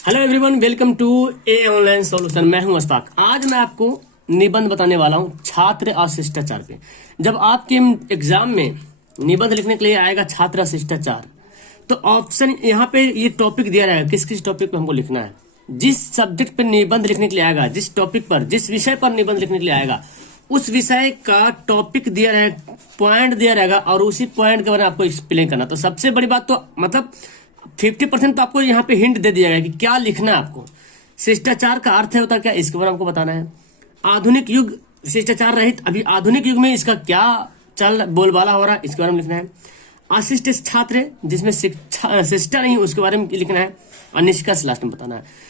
Hello everyone, welcome to a online solution. मैं हूं अशफाक। आज मैं आपको निबंध बताने वाला हूं छात्र और शिष्टाचार पे। जब आपके एग्जाम में निबंध लिखने के लिए आएगा छात्र और शिष्टाचार, तो ऑप्शन यहाँ पे ये टॉपिक दिया रहेगा किस किस टॉपिक पे हमको लिखना है। जिस सब्जेक्ट पे निबंध लिखने के लिए आएगा, जिस टॉपिक पर, जिस विषय पर निबंध लिखने के लिए आएगा, उस विषय का टॉपिक दिया रहेगा, पॉइंट दिया रहेगा और उसी पॉइंट के बारे में आपको एक्सप्लेन करना। तो सबसे बड़ी बात तो मतलब 50% तो आपको यहाँ पे हिंट दे दिया गया कि क्या लिखना है आपको। शिष्टाचार का अर्थ है होता क्या, इसके बारे में आपको बताना है। आधुनिक युग शिष्टाचार रहित, अभी आधुनिक युग में इसका क्या चल बोलबाला हो रहा है, इसके बारे में लिखना है। अशिष्ट छात्र, जिसमें शिष्टा नहीं, उसके बारे में लिखना है। और निष्कर्ष लास्ट में बताना है।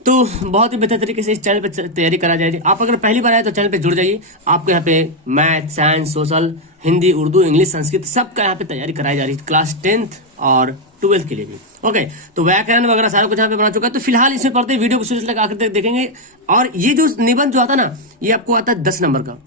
तो बहुत ही बेहतर तरीके से इस चैनल पे तैयारी करा जाएगी। आप अगर पहली बार आए तो चैनल पे जुड़ जाइए। आपको यहाँ पे math, science, social, Hindi, Urdu, English, Sanskrit सबका यहाँ पे तैयारी कराई जा रही है, क्लास 10th और 12th के लिए भी। ओके, तो व्याकरण वगैरह सारा कुछ यहाँ पे बना चुका है। तो फिलहाल इसमें पढ़ते वीडियो को शुरू से लेकर आखिर तक देखेंगे। और ये जो निबंध जो आता ना, ये आपको आता है 10 नंबर का।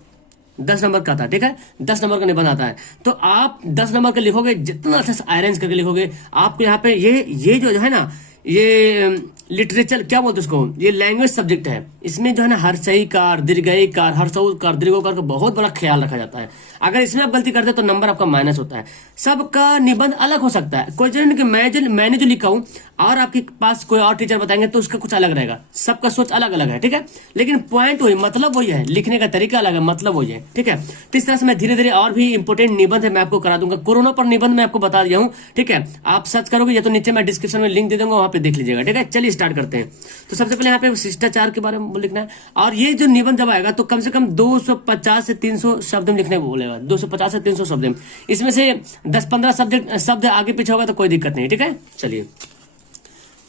10 नंबर का आता है, ठीक है। 10 नंबर का निबंध आता है। तो आप 10 नंबर का लिखोगे, जितना अच्छा से अरेंज करके लिखोगे, आपको यहाँ पे ये जो है ना, ये लिटरेचर क्या बोलते हैं उसको, ये लैंग्वेज सब्जेक्ट है। इसमें जो है ना हर्षई कार, दीर्घई कार, हर्षऊ कार, दीर्घोकार का बहुत बड़ा ख्याल रखा जाता है। अगर इसमें आप गलती करते हैं तो नंबर आपका माइनस होता है। सबका निबंध अलग हो सकता है। कोई जरूरी नहीं कि मैंने जो लिखा हूं और आपके पास कोई और टीचर बताएंगे तो उसका कुछ अलग रहेगा। सबका सोच अलग अलग है, ठीक है। लेकिन पॉइंट वही, मतलब वही है, लिखने का तरीका अलग है, मतलब वही है, ठीक है। तो इस तरह से मैं धीरे धीरे और भी इंपोर्टेंट निबंध है मैं आपको करा दूंगा। कोरोना पर निबंध मैं आपको बता दिया हूँ, ठीक है। आप सर्च करोगे या तो नीचे मैं डिस्क्रिप्शन में लिंक दे दूंगा, वहां पे देख लीजिएगा, ठीक है। चलिए स्टार्ट करते हैं। तो सबसे पहले यहाँ पे शिष्टाचार के बारे में लिखना है। और ये जो निबंध जब आएगा तो कम से कम 250 से 300 शब्द में लिखने बोलेगा। 250 से 300 शब्द में। इसमें से 10-15 शब्द आगे पीछे होगा तो कोई दिक्कत नहीं, ठीक है। चलिए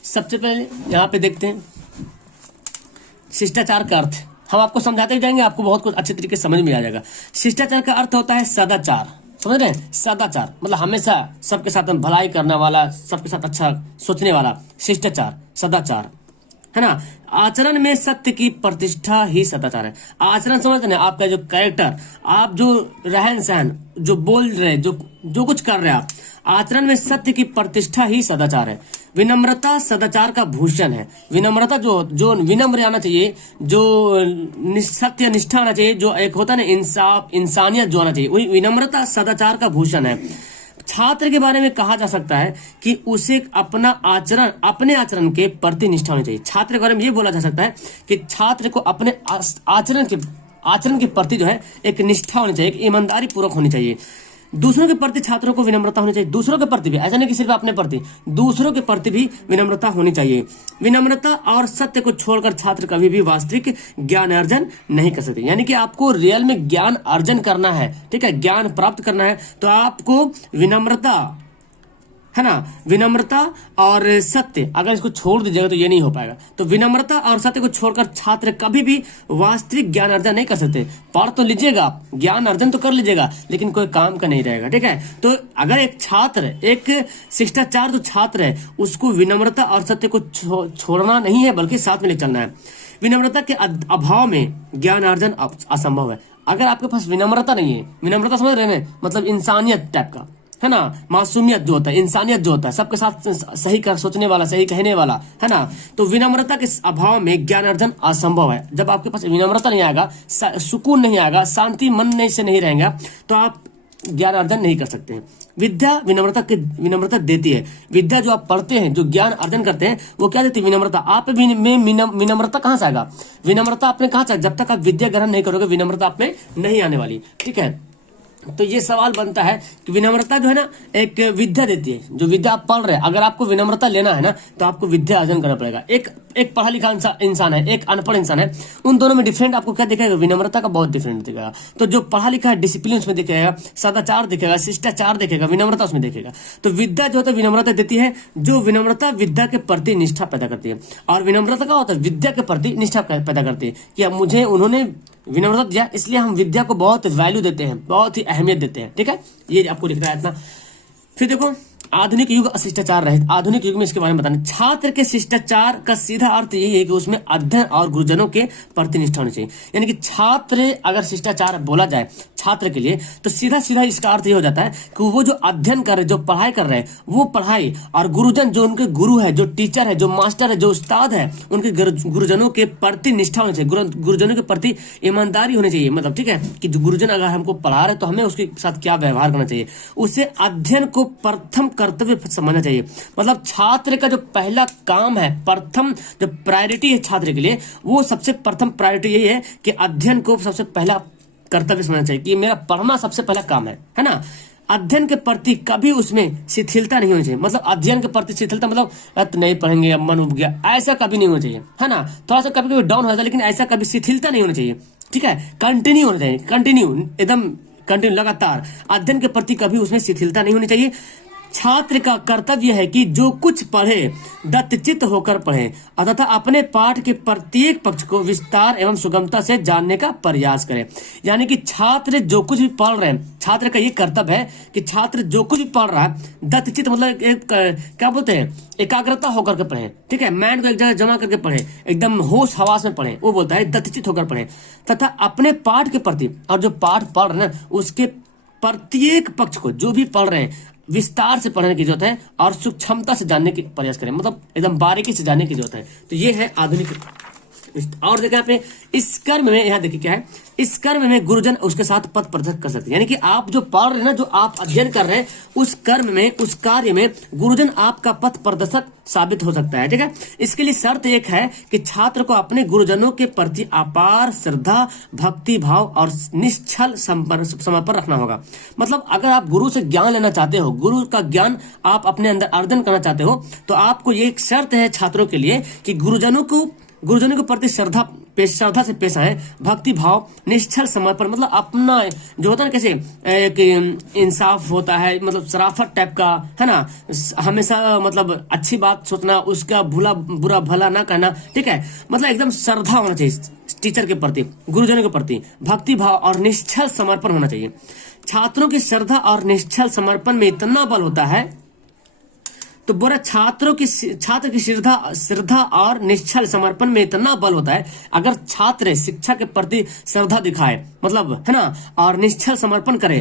सबसे पहले यहाँ पे देखते हैं शिष्टाचार का अर्थ। हम आपको समझाते ही जाएंगे, आपको बहुत कुछ अच्छे तरीके से समझ में आ जाएगा। शिष्टाचार का अर्थ होता है सदाचार। समझ रहे हैं, सदाचार मतलब हमेशा सबके साथ भलाई करने वाला, सबके साथ अच्छा सोचने वाला, शिष्टाचार, सदाचार, है ना। आचरण में सत्य की प्रतिष्ठा ही सदाचार है। आचरण समझते हैं, आपका जो कैरेक्टर, आप जो रहन सहन, जो बोल रहे, जो कुछ कर रहे हैं आप, आचरण में सत्य की प्रतिष्ठा ही सदाचार है। विनम्रता सदाचार का भूषण है। विनम्रता जो विनम्र आना चाहिए, जो सत्य निष्ठा आना चाहिए, जो एक होता है ना इंसाफ, इंसानियत जो आना चाहिए, वही विनम्रता सदाचार का भूषण है। छात्र के बारे में कहा जा सकता है कि उसे अपने आचरण के प्रति निष्ठा होनी चाहिए। छात्र के बारे में ये बोला जा सकता है कि छात्र को अपने आचरण के प्रति जो है एक निष्ठा होनी चाहिए, एक ईमानदारी पूर्वक होनी चाहिए। दूसरों के प्रति छात्रों को विनम्रता होनी चाहिए। दूसरों के प्रति भी, ऐसा नहीं कि सिर्फ अपने प्रति, दूसरों के प्रति भी विनम्रता होनी चाहिए। विनम्रता और सत्य को छोड़कर छात्र कभी भी वास्तविक ज्ञान अर्जन नहीं कर सकते। यानी कि आपको रियल में ज्ञान अर्जन करना है, ठीक है, ज्ञान प्राप्त करना है, तो आपको विनम्रता, है ना, विनम्रता और सत्य, अगर इसको छोड़ दीजिएगा तो ये नहीं हो पाएगा। तो विनम्रता और सत्य को छोड़कर छात्र कभी भी वास्तविक ज्ञान अर्जन नहीं कर सकते। पढ़ तो लीजिएगा, ज्ञान अर्जन तो कर लीजिएगा, लेकिन कोई काम का नहीं रहेगा, ठीक है। तो अगर एक छात्र, एक शिष्टाचार जो छात्र है, उसको विनम्रता और सत्य को छोड़ना नहीं है, बल्कि साथ में ले चलना है। विनम्रता के अभाव में ज्ञान अर्जन असंभव है। अगर आपके पास विनम्रता नहीं है, विनम्रता समझ रहे हैं, मतलब इंसानियत टाइप का, है ना, मासूमियत जो होता है, इंसानियत जो होता है, सबके साथ सही कर सोचने वाला, सही कहने वाला, है ना। तो विनम्रता के अभाव में ज्ञान अर्जन असंभव है। जब आपके पास विनम्रता नहीं आएगा, सुकून नहीं आएगा, शांति मन से नहीं रहेगा, तो आप ज्ञान अर्जन नहीं कर सकते हैं। विद्या विनम्रता देती है। विद्या जो आप पढ़ते हैं, जो ज्ञान अर्जन करते हैं, वो क्या देती है, विनम्रता। आप में विनम्रता कहाँ से आएगा, विनम्रता आपने कहाँ से, जब तक आप विद्या ग्रहण नहीं करोगे विनम्रता आप में नहीं आने वाली, ठीक है। तो ये सवाल बनता है कि विनम्रता जो है ना एक विद्या देती है। जो विद्या आप पढ़ रहे हैं, अगर आपको विनम्रता लेना है ना, तो आपको विद्या अर्जन करना पड़ेगा। एक पढ़ा लिखा इंसान है, एक अनपढ़ इंसान है, उन दोनों में डिफरेंट आपको क्या दिखेगा, विनम्रता का बहुत डिफरेंट दिखेगा। तो जो पढ़ा लिखा है डिसिप्लिन उसमें दिखेगा, सदाचार दिखेगा, शिष्टाचार दिखेगा, विनम्रता उसमें दिखेगा। तो विद्या जो होता है विनम्रता देती है। जो विनम्रता विद्या के प्रति निष्ठा पैदा करती है, और विनम्रता का होता है विद्या के प्रति निष्ठा पैदा करती है कि अब मुझे उन्होंने विनम्रता दिया, इसलिए हम विद्या को बहुत वैल्यू देते हैं, बहुत ही अहमियत देते हैं, ठीक है। ये आपको लिखना है इतना। फिर देखो आधुनिक युग शिष्टाचार रहित, आधुनिक युग में इसके बारे में बताना। छात्र के शिष्टाचार का सीधा अर्थ यही है कि उसमें अध्ययन और गुरुजनों के प्रति निष्ठा होनी चाहिए। यानी कि छात्र अगर शिष्टाचार बोला जाए छात्र के लिए तो सीधा सीधा इसका अर्थ ये हो जाता है कि वो जो अध्ययन कर रहे, जो पढ़ाई कर रहे हैं, वो पढ़ाई, और गुरुजन जो उनके गुरु है, जो टीचर है, जो मास्टर है, जो उस्ताद है, उनके गुरुजनों के प्रति निष्ठा होनी चाहिए, गुरुजनों के प्रति ईमानदारी होनी चाहिए। मतलब ठीक है कि जो गुरुजन अगर हमको पढ़ा रहे तो हमें उसके साथ क्या व्यवहार करना चाहिए, उसे अध्ययन को प्रथम कर्तव्य समझना चाहिए। मतलब छात्र का जो पहला काम है, प्रथम जो प्रायोरिटी है छात्र के लिए, वो सबसे प्रथम प्रायोरिटी यही है कि अध्ययन को सबसे पहला कर्तव्य समझना चाहिए कि मेरा पढ़ना सबसे पहला काम है ना। अध्ययन के प्रति कभी उसमें शिथिलता नहीं होनी चाहिए। मतलब अध्ययन के प्रति शिथिलता मतलब नहीं पढ़ेंगे अब मन उब गया, ऐसा कभी नहीं होना चाहिए, है ना। थोड़ा सा कभी कभी डाउन हो जाता है, लेकिन ऐसा कभी शिथिलता नहीं होनी चाहिए। ठीक है, कंटिन्यू होना चाहिए, कंटिन्यू, एकदम कंटिन्यू, लगातार। अध्ययन के प्रति कभी उसमें शिथिलता नहीं होनी चाहिए। छात्र का कर्तव्य है कि जो कुछ पढ़े दत्तचित्त होकर पढ़े तथा अपने पाठ के प्रत्येक पक्ष को विस्तार एवं सुगमता से जानने का प्रयास करे। यानी कि छात्र जो कुछ भी पढ़ रहे हैं, छात्र का ये कर्तव्य है कि छात्र जो कुछ भी पढ़ रहा है दत्तचित्त मतलब क्या बोलते हैं, एकाग्रता होकर के पढ़े। ठीक है, माइंड को एक जगह जमा करके पढ़े, एकदम होश हवास में पढ़े, वो बोलता है दत्तचित्त होकर पढ़े। तथा अपने पाठ के प्रति, और जो पाठ पढ़ रहे हैं उसके प्रत्येक पक्ष को, जो भी पढ़ रहे हैं, विस्तार से पढ़ने की जरूरत है और सूक्ष्मता से जानने की प्रयास करें, मतलब एकदम बारीकी से जानने की जरूरत है। तो ये है आधुनिक। और देखिए यहाँ पे इस कर्म में, यहाँ देखिए क्या है, इस कर्म में गुरुजन उसके साथ पथ प्रदर्शक कर सकते हैं। यानी कि आप जो पढ़ रहे हैं ना, जो आप अध्ययन कर रहे हैं, उस कर्म में, उस कार्य में गुरुजन आपका पथ प्रदर्शक साबित हो सकता है। ठीक है, इसके लिए शर्त एक है कि छात्र को अपने गुरुजनों के प्रति अपार श्रद्धा, भक्ति भाव और निश्चल समर्पण रखना होगा। मतलब अगर आप गुरु से ज्ञान लेना चाहते हो, गुरु का ज्ञान आप अपने अंदर अर्जन करना चाहते हो, तो आपको ये एक शर्त है छात्रों के लिए कि गुरुजनों के प्रति श्रद्धा से पेश आए, भक्ति भाव, निश्चल समर्पण, मतलब अपना जो होता है ना, कैसे एक इंसाफ होता है, मतलब शराफत टाइप का, है ना, हमेशा मतलब अच्छी बात सोचना, उसका बुरा भला ना कहना। ठीक है, मतलब एकदम श्रद्धा होना चाहिए टीचर के प्रति, गुरुजनों के प्रति, भक्ति भाव और निश्चल समर्पण होना चाहिए। छात्रों की श्रद्धा और निश्चल समर्पण में इतना बल होता है, तो बोला छात्र की श्रद्धा और निश्चल समर्पण में इतना बल होता है, अगर छात्र शिक्षा के प्रति श्रद्धा दिखाए, मतलब है ना, और निश्चल समर्पण करे,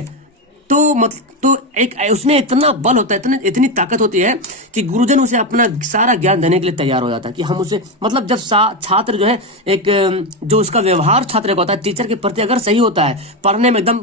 तो एक उसमें इतना बल होता है, इतनी ताकत होती है कि गुरुजन उसे अपना सारा ज्ञान देने के लिए तैयार हो जाता है। कि हम उसे, मतलब जब छात्र जो है, एक जो उसका व्यवहार छात्र का होता है टीचर के प्रति अगर सही होता है, पढ़ने में एकदम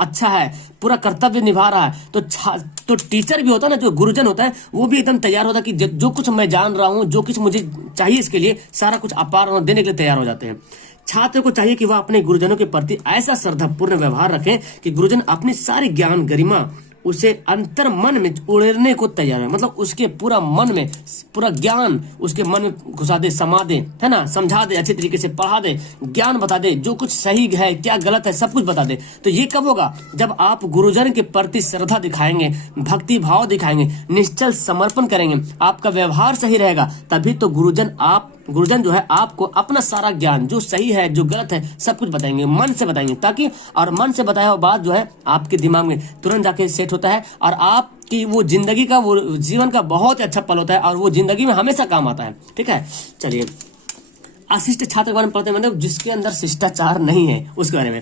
अच्छा है, पूरा कर्तव्य निभा रहा है, तो टीचर भी होता है ना, जो गुरुजन होता है, वो भी एकदम तैयार होता है कि जो कुछ मैं जान रहा हूँ, जो कुछ मुझे चाहिए इसके लिए सारा कुछ अपार देने के लिए तैयार हो जाते हैं। छात्र को चाहिए कि वह अपने गुरुजनों के प्रति ऐसा श्रद्धापूर्ण व्यवहार रखें कि गुरुजन अपनी सारी ज्ञान गरिमा उसे अंतर मन में उड़ने को तैयार है। मतलब उसके पूरा मन में पूरा ज्ञान उसके मन में घुसा दे, समा दे, है ना, समझा दे, अच्छे तरीके से पढ़ा दे, ज्ञान बता दे, जो कुछ सही है क्या गलत है सब कुछ बता दे। तो ये कब होगा, जब आप गुरुजन के प्रति श्रद्धा दिखाएंगे, भक्ति भाव दिखाएंगे, निश्चल समर्पण करेंगे, आपका व्यवहार सही रहेगा, तभी तो गुरुजन जो है आपको अपना सारा ज्ञान, जो सही है जो गलत है सब कुछ बताएंगे, मन से बताएंगे, ताकि और मन से बताया हुआ बात जो है आपके दिमाग में तुरंत जाके सेट होता है, और आपकी वो जिंदगी का, वो जीवन का बहुत अच्छा पल होता है, और वो जिंदगी में हमेशा काम आता है। ठीक है, चलिए अशिष्ट छात्र के बारे में पढ़ते हैं, मतलब जिसके अंदर शिष्टाचार नहीं है उसके बारे में।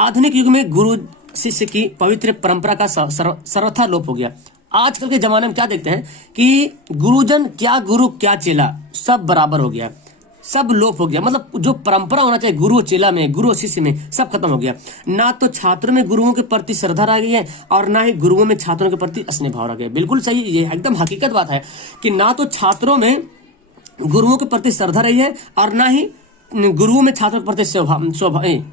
आधुनिक युग में गुरु शिष्य की पवित्र परंपरा का सर्वथा लोप हो गया। आजकल के जमाने में क्या देखते हैं कि गुरुजन क्या गुरु क्या चेला सब बराबर हो गया, सब लोप हो गया। मतलब जो परंपरा होना चाहिए गुरु चेला में, गुरु शिष्य में, सब खत्म हो गया। ना तो छात्रों में गुरुओं के प्रति श्रद्धा रह गई है, और ना ही गुरुओं में छात्रों के प्रति स्नेह भाव रह गया। बिल्कुल सही, ये एकदम हकीकत बात है कि ना तो छात्रों में गुरुओं के प्रति श्रद्धा रही है, और ना ही गुरुओं में छात्रों के प्रति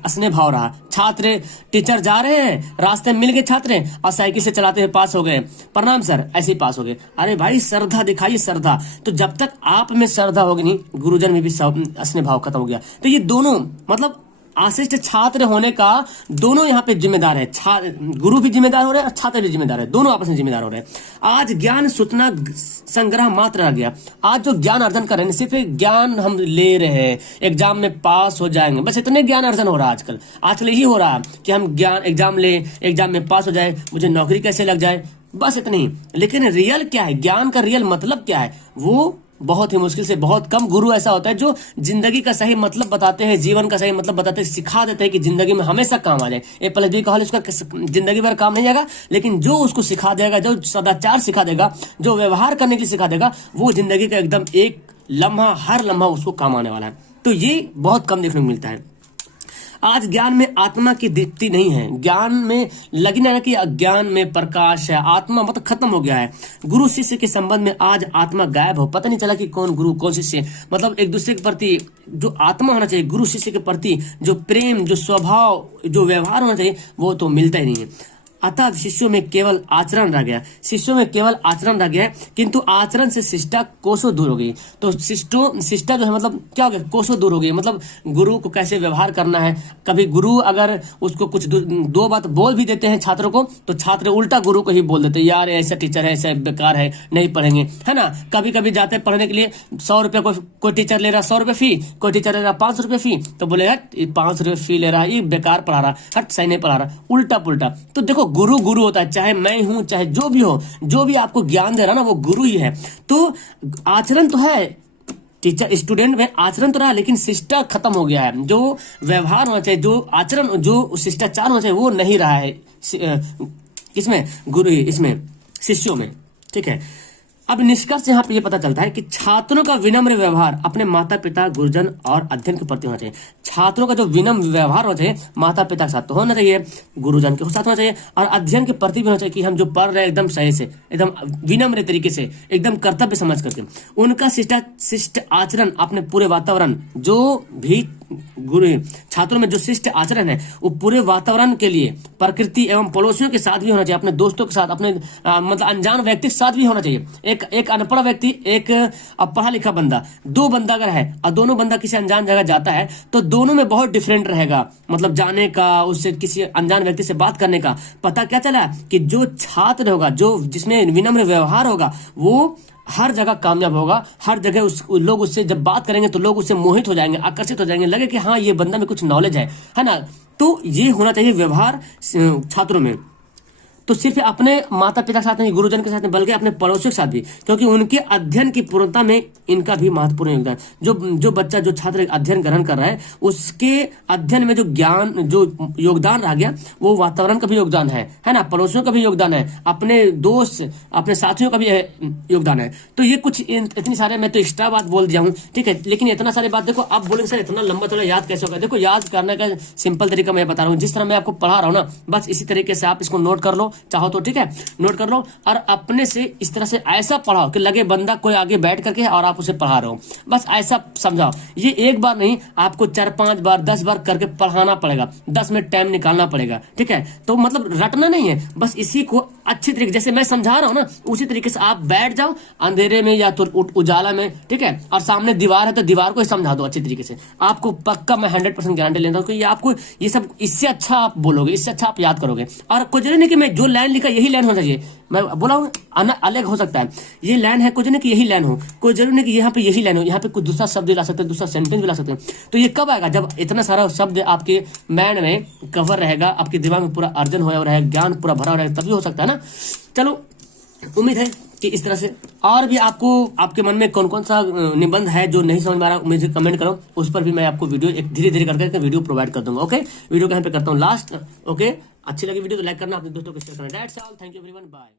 स्नेह भाव रहा। छात्र, टीचर जा रहे हैं, रास्ते में मिल गए छात्र और साइकिल से चलाते हुए पास हो गए, प्रणाम सर, ऐसे ही पास हो गए। अरे भाई श्रद्धा दिखाइए, श्रद्धा। तो जब तक आप में श्रद्धा होगी नहीं, गुरुजन में भी स्नेह भाव खत्म हो गया। तो ये दोनों, मतलब आशिष्ट छात्र होने का दोनों यहाँ पे जिम्मेदार है, गुरु भी जिम्मेदार हो रहे हैं और छात्र भी जिम्मेदार है, दोनों आपस में जिम्मेदार हो रहे हैं। आज ज्ञान सूचना संग्रह मात्र रह गया। आज जो ज्ञान अर्जन कर रहे हैं, सिर्फ एक ज्ञान हम ले रहे हैं, एग्जाम में पास हो जाएंगे, बस इतने ज्ञान अर्जन हो रहा है आजकल। आजकल यही हो रहा है कि हम एग्जाम ले, एग्जाम में पास हो जाए, मुझे नौकरी कैसे लग जाए, बस इतनी ही। लेकिन रियल क्या है, ज्ञान का रियल मतलब क्या है, वो बहुत ही मुश्किल से, बहुत कम गुरु ऐसा होता है जो जिंदगी का सही मतलब बताते हैं, जीवन का सही मतलब बताते हैं, सिखा देते हैं कि जिंदगी में हमेशा काम आ जाए। A+B का हल उसका जिंदगी भर काम नहीं आएगा, लेकिन जो उसको सिखा देगा, जो सदाचार सिखा देगा, जो व्यवहार करने के लिए सिखा देगा, वो जिंदगी का एकदम एक लम्हा, हर लम्हा उसको काम आने वाला है। तो ये बहुत कम देखने को मिलता है। आज ज्ञान में आत्मा की दीप्ति नहीं है, ज्ञान में लगी ना कि अज्ञान में प्रकाश है, आत्मा मतलब खत्म हो गया है। गुरु शिष्य के संबंध में आज आत्मा गायब हो, पता नहीं चला कि कौन गुरु कौन शिष्य, मतलब एक दूसरे के प्रति जो आत्मा होना चाहिए, गुरु शिष्य के प्रति जो प्रेम, जो स्वभाव, जो व्यवहार होना चाहिए, वो तो मिलता ही नहीं है। अतः शिष्यों में केवल आचरण रह गया, शिष्यों में केवल आचरण रह गया है, किंतु आचरण से शिष्टा कोसों दूर हो गई। तो शिष्टा जो है मतलब क्या हो गया, कोसों दूर हो गई, मतलब गुरु को कैसे व्यवहार करना है। कभी गुरु अगर उसको कुछ दो बात बोल भी देते हैं छात्रों को, तो छात्र उल्टा गुरु को ही बोल देते हैं, यार ऐसा टीचर है, ऐसा बेकार है, नहीं पढ़ेंगे, है ना। कभी कभी जाते हैं पढ़ने के लिए, 100 रुपये कोई टीचर ले रहा, 100 रुपये फी, कोई टीचर ले रहा 500 रुपये फी, तो बोले हट 500 रुपये फी ले रहा है, ये बेकार पढ़ा रहा, हट सही नहीं पढ़ा रहा, उल्टा पुल्टा। तो देखो गुरु गुरु होता है, चाहे मैं हूं चाहे जो भी हो, जो भी आपको ज्ञान दे रहा ना वो गुरु ही है। तो आचरण तो है, टीचर स्टूडेंट में आचरण तो रहा, लेकिन शिष्टा खत्म हो गया है। जो व्यवहार होना चाहिए, जो आचरण, जो शिष्टाचार होना चाहिए, वो नहीं रहा है किसमें, गुरु ही, इसमें शिष्यों में। ठीक है, अब निष्कर्ष यहाँ पे ये पता चलता है कि छात्रों का विनम्र व्यवहार अपने माता पिता, गुरुजन और अध्ययन के प्रति होना चाहिए। छात्रों का जो विनम्र व्यवहार होना चाहिए, माता पिता के साथ तो होना चाहिए, गुरुजन के साथ होना चाहिए, और अध्ययन के प्रति भी होना चाहिए कि हम जो पढ़ रहे हैं एकदम सही से, एकदम विनम्र तरीके से, एकदम कर्तव्य समझ करके। उनका शिष्ट आचरण अपने पूरे वातावरण, जो भी गुरु छात्रों में जो शिष्ट आचरण है, वो पूरे वातावरण के लिए, प्रकृति एवं पड़ोसियों के साथ भी होना चाहिए, अपने दोस्तों के साथ, अपने मतलब अनजान व्यक्ति के साथ भी होना चाहिए। एक अनपढ़ व्यक्ति, एक पढ़ा लिखा बंदा, दो बंदा अगर है और दोनों बंदा किसी अनजान जगह जाता है, तो दोनों में बहुत डिफरेंट रहेगा, मतलब जाने का, उससे किसी अनजान व्यक्ति से बात करने का। पता क्या चला कि जो छात्र होगा, जो जिसमें विनम्र व्यवहार होगा, वो हर जगह कामयाब होगा, हर जगह लोग उससे जब बात करेंगे तो लोग उससे मोहित हो जाएंगे, आकर्षित हो जाएंगे, लगे कि हाँ ये बंदा में कुछ नॉलेज है ना। तो ये होना चाहिए व्यवहार छात्रों में। तो सिर्फ अपने माता पिता के साथ नहीं, गुरुजन के साथ नहीं, बल्कि अपने पड़ोसियों के साथ भी, क्योंकि उनके अध्ययन की पूर्णता में इनका भी महत्वपूर्ण योगदान। जो बच्चा, जो छात्र अध्ययन ग्रहण कर रहा है, उसके अध्ययन में जो ज्ञान, जो योगदान रह गया, वो वातावरण का भी योगदान है ना, पड़ोसियों का भी योगदान है, अपने दोस्त, अपने साथियों का भी योगदान है। तो ये कुछ इतनी सारे, मैं तो एक्स्ट्रा बात बोल दिया हूँ, ठीक है, लेकिन इतना सारी बात देखो, आप बोलेंगे सर इतना लंबा थोड़ा याद कैसे होगा। देखो याद करने का सिंपल तरीका मैं बता रहा हूँ, जिस तरह मैं आपको पढ़ा रहा हूँ ना, बस इसी तरीके से आप इसको नोट कर लो, चाहो तो, ठीक है, नोट कर लो, और अपने से इस तरह से ऐसा पढ़ाओ कि लगे बंदा कोई आगे बैठ करके और आप उसे पढ़ा रहे हो, बस ऐसा समझाओ। ये एक बार नहीं, आपको 4-5 बार 10 बार करके पढ़ाना पड़ेगा, 10 मिनट टाइम निकालना पड़ेगा, ठीक है। तो मतलब रटना नहीं है, बस इसी को अच्छी तरीके, जैसे मैं समझा रहा हूँ ना, उसी तरीके से आप बैठ जाओ अंधेरे में या तो उजाला में, ठीक है, और सामने दीवार है तो दीवार को ही समझा दो अच्छी तरीके से। आपको पक्का मैं 100% गारंटी लेता हूँ कि आपको ये सब, इससे अच्छा आप बोलोगे, इससे अच्छा आप याद करोगे। और कुछ नहीं कि मैं जो लाइन लिखा यही लाइन होना चाहिए, मैं बोला हूँ अलग हो सकता है, ये लाइन है, कुछ नहीं कि यही लाइन हो, कोई जरूरी नहीं कि यहाँ पे यही लाइन हो, यहाँ पे कुछ दूसरा शब्द ला सकते हैं, दूसरा सेंटेंस भी ला सकते हैं। तो ये कब आएगा, जब इतना सारा शब्द आपके माइंड में कवर रहेगा, आपके दिमाग में पूरा अर्जन हो रहा है, ज्ञान पूरा भरा हो रहा है, तभी हो सकता है ना। चलो, उम्मीद है कि इस तरह से, और भी आपको आपके मन में कौन कौन सा निबंध है जो नहीं समझ में आ रहा, मुझे कमेंट करो, उस पर भी मैं आपको वीडियो एक धीरे धीरे करके वीडियो प्रोवाइड कर दूंगा। ओके, वीडियो को यहाँ पे करता हूँ लास्ट। ओके, अच्छी लगी वीडियो तो लाइक करना, अपने दोस्तों को शेयर करना। That's all, thank you everyone, bye.